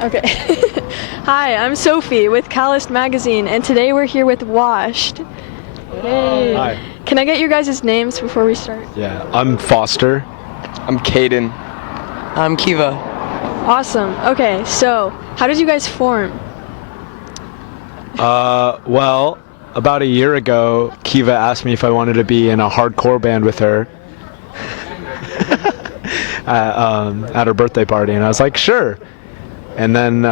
Okay. Hi, I'm Sophie with Callused magazine, and today we're here with Washed. Hey. Hi. Can I get your guys' names before we start? Yeah, I'm Foster. I'm Caden. I'm Kiva. Awesome. Okay, so how did you guys form? Well, about a year ago, Kiva asked me if I wanted to be in a hardcore band with her at her birthday party, and I was like, sure. And then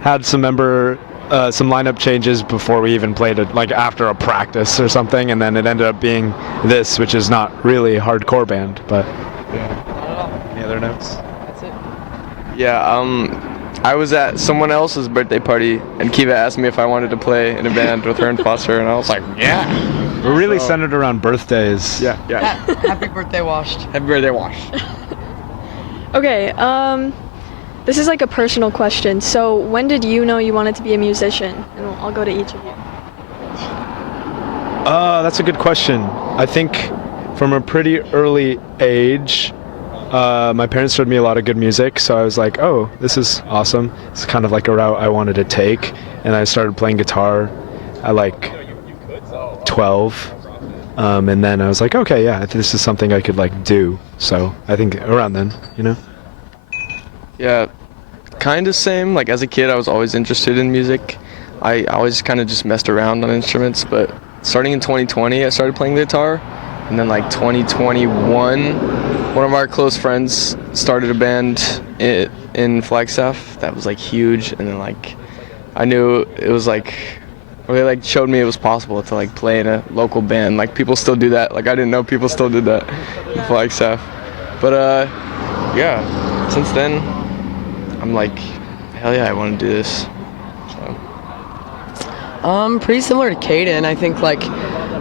had some lineup changes before we even played it, like after a practice or something, and then it ended up being this, which is not really a hardcore band, but yeah. Any other notes? That's it. Yeah, I was at someone else's birthday party, and Kiva asked me if I wanted to play in a band with her and Foster, and I was like, yeah. We're really centered around birthdays. Yeah. Happy birthday, Washed. Happy birthday, Wash. Okay, this is like a personal question. So when did you know you wanted to be a musician? And I'll go to each of you. That's a good question. I think from a pretty early age, my parents showed me a lot of good music, so I was like, oh, this is awesome. It's kind of like a route I wanted to take, and I started playing guitar at like 12, and then I was like, okay, yeah, this is something I could like do. So I think around then, you know? Yeah, kind of same. Like as a kid, I was always interested in music. I always kind of just messed around on instruments, but starting in 2020, I started playing the guitar. And then like 2021, one of our close friends started a band in Flagstaff that was like huge. And then like I knew it was like, or they like showed me it was possible to like play in a local band. Like people still do that. Like I didn't know people still did that in Flagstaff. But yeah, since then I'm like, hell yeah, I want to do this. So. Pretty similar to Caden. I think like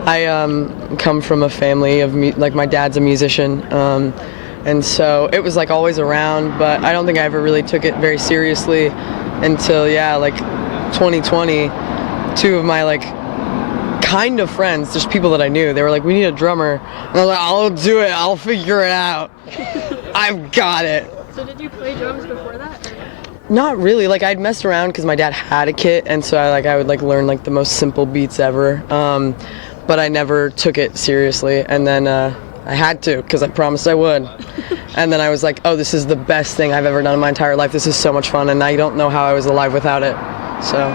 I come from a family of like my dad's a musician, and so it was like always around. But I don't think I ever really took it very seriously until like 2020. Two of my like kind of friends, just people that I knew, they were like, we need a drummer, and I was like, I'll do it. I'll figure it out. I've got it. So did you play drums before that? Not really. Like I'd messed around because my dad had a kit, and so I would like learn like the most simple beats ever. But I never took it seriously. And then I had to, because I promised I would. And then I was like, oh, this is the best thing I've ever done in my entire life. This is so much fun, and I don't know how I was alive without it. So.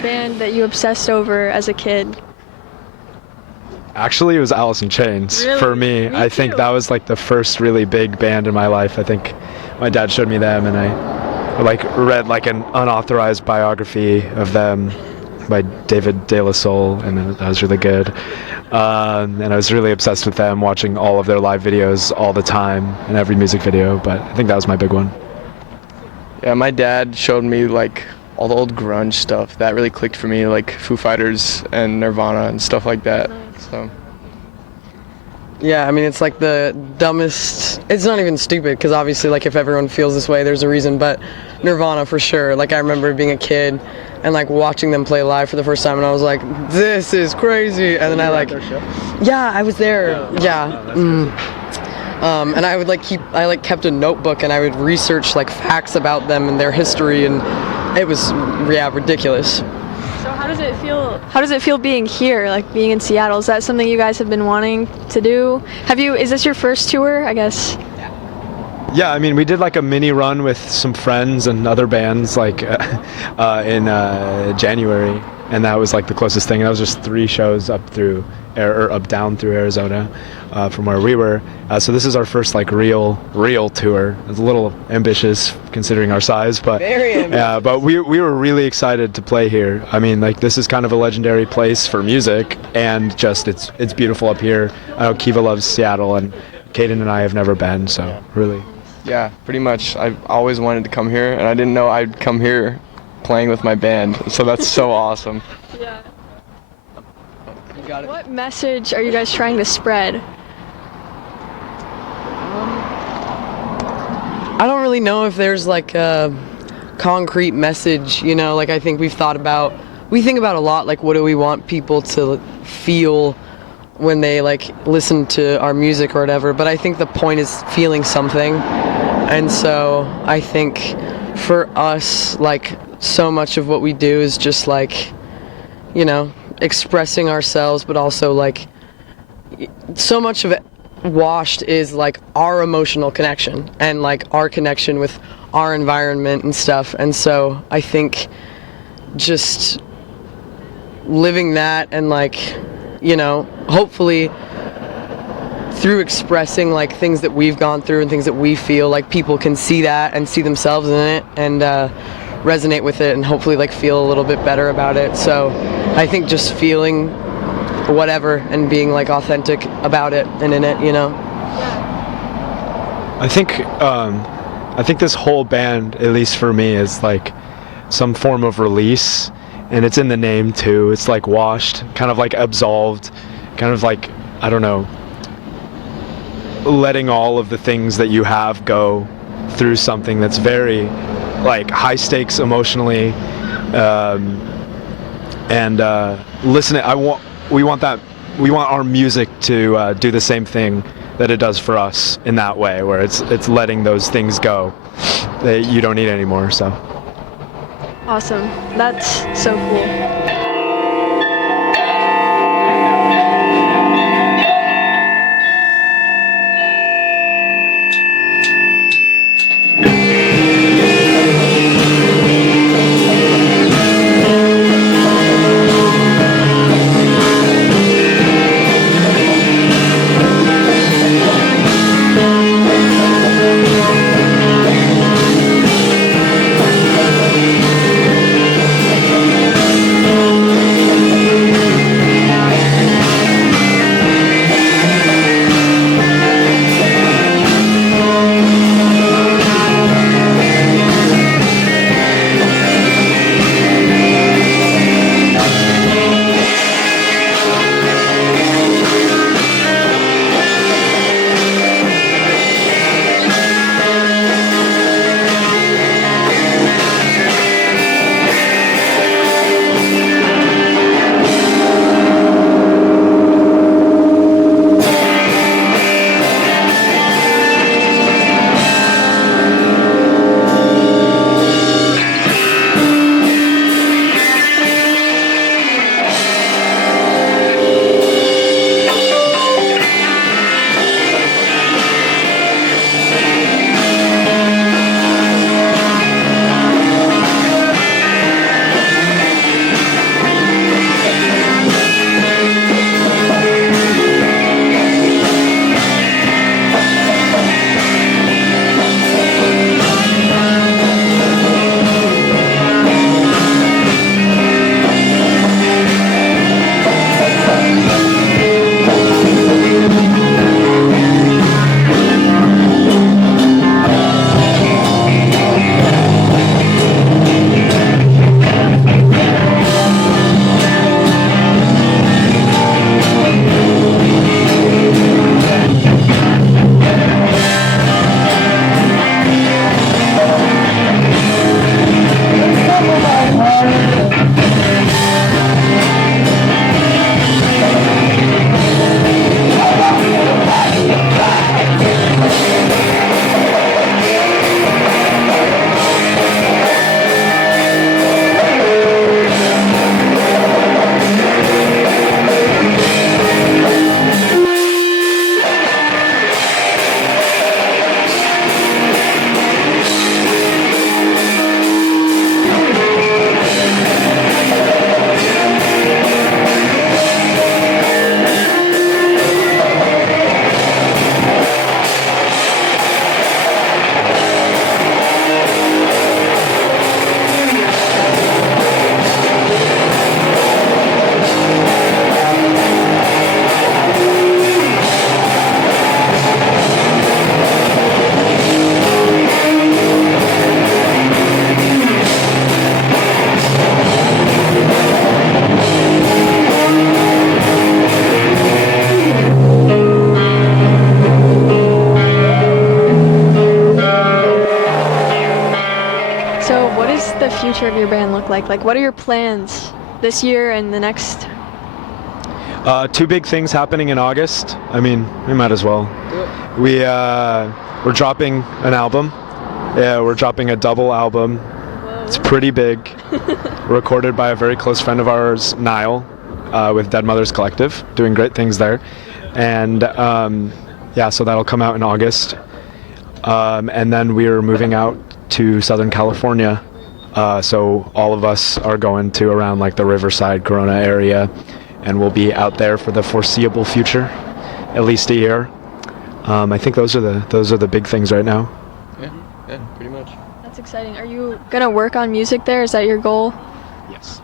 Band that you obsessed over as a kid? Actually, it was Alice in Chains Really? for me. Me I think too. that was like the first really big band in my life. I think my dad showed me them, and I like read like an unauthorized biography of them by David De La Soul, and that was really good. And I was really obsessed with them, watching all of their live videos all the time in every music video. But I think that was my big one. Yeah, my dad showed me like all the old grunge stuff that really clicked for me, like Foo Fighters and Nirvana and stuff like that. So Yeah, I mean, it's like the dumbest, it's not even stupid, because obviously, like, if everyone feels this way, there's a reason, but Nirvana for sure. Like, I remember being a kid and like watching them play live for the first time, and I was like, this is crazy. And then I like, yeah, I was there. Yeah. And I would like I kept a notebook, and I would research like facts about them and their history, and it was, yeah, ridiculous. So how does it feel? How does it feel being here, like being in Seattle? Is that something you guys have been wanting to do? Is this your first tour, I guess? Yeah, I mean, we did like a mini run with some friends and other bands like in January, and that was like the closest thing. That was just 3 shows up down through Arizona from where we were. So this is our first like real tour. It's a little ambitious considering our size, but Very ambitious. yeah, but we were really excited to play here. I mean, like, this is kind of a legendary place for music, and just it's beautiful up here. I know Kiva loves Seattle, and Caden and I have never been, so really. yeah, pretty much. I've always wanted to come here, and I didn't know I'd come here playing with my band. So that's so awesome. Yeah. You got it. What message are you guys trying to spread? I don't really know if there's like a concrete message, you know, like I think we think about a lot, like what do we want people to feel when they like listen to our music or whatever, but I think the point is feeling something. And so I think for us, like, so much of what we do is just like, you know, expressing ourselves, but also like so much of it washed is like our emotional connection and like our connection with our environment and stuff. And so I think just living that, and like, you know, hopefully through expressing like things that we've gone through and things that we feel, like people can see that and see themselves in it and resonate with it, and hopefully like feel a little bit better about it. So I think just feeling whatever and being like authentic about it and in it, you know. I think this whole band, at least for me, is like some form of release, and it's in the name too. It's like washed, kind of like absolved, kind of like, I don't know, letting all of the things that you have go through something that's very like high stakes emotionally, and listening. We want our music to do the same thing that it does for us in that way, where it's letting those things go that you don't need anymore. So Awesome. That's so cool. the future of your band look like? Like, what are your plans this year and the next? Two big things happening in August. I mean, we might as well. We're dropping an album. Yeah, we're dropping a double album. It's pretty big. Recorded by a very close friend of ours, Niall, with Dead Mothers Collective, doing great things there. And yeah, so that'll come out in August. And then we're moving out to Southern California. So all of us are going to around like the Riverside, Corona area, and we'll be out there for the foreseeable future, at least a year. I think those are the big things right now. Yeah, pretty much. That's exciting. Are you gonna work on music there? Is that your goal? Yes.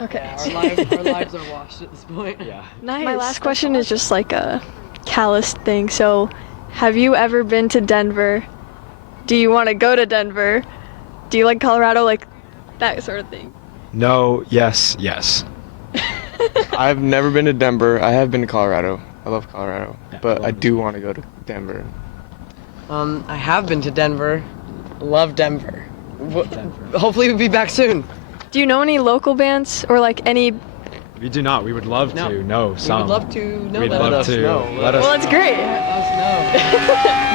Okay. Our lives are washed at this point. Yeah. Nice. My last question is just like a Callused thing. So, have you ever been to Denver? Do you want to go to Denver? Do you like Colorado? Like that sort of thing. No. Yes. Yes. I've never been to Denver. I have been to Colorado. I love Colorado, Yeah, but I I love do want to go to Denver. I have been to Denver. Love Denver. Hopefully we'll be back soon. Do you know any local bands or like any? We do not. We would love No. to know some. We would love to know We'd that. love us to. know. Let us Well, that's great. Let us know.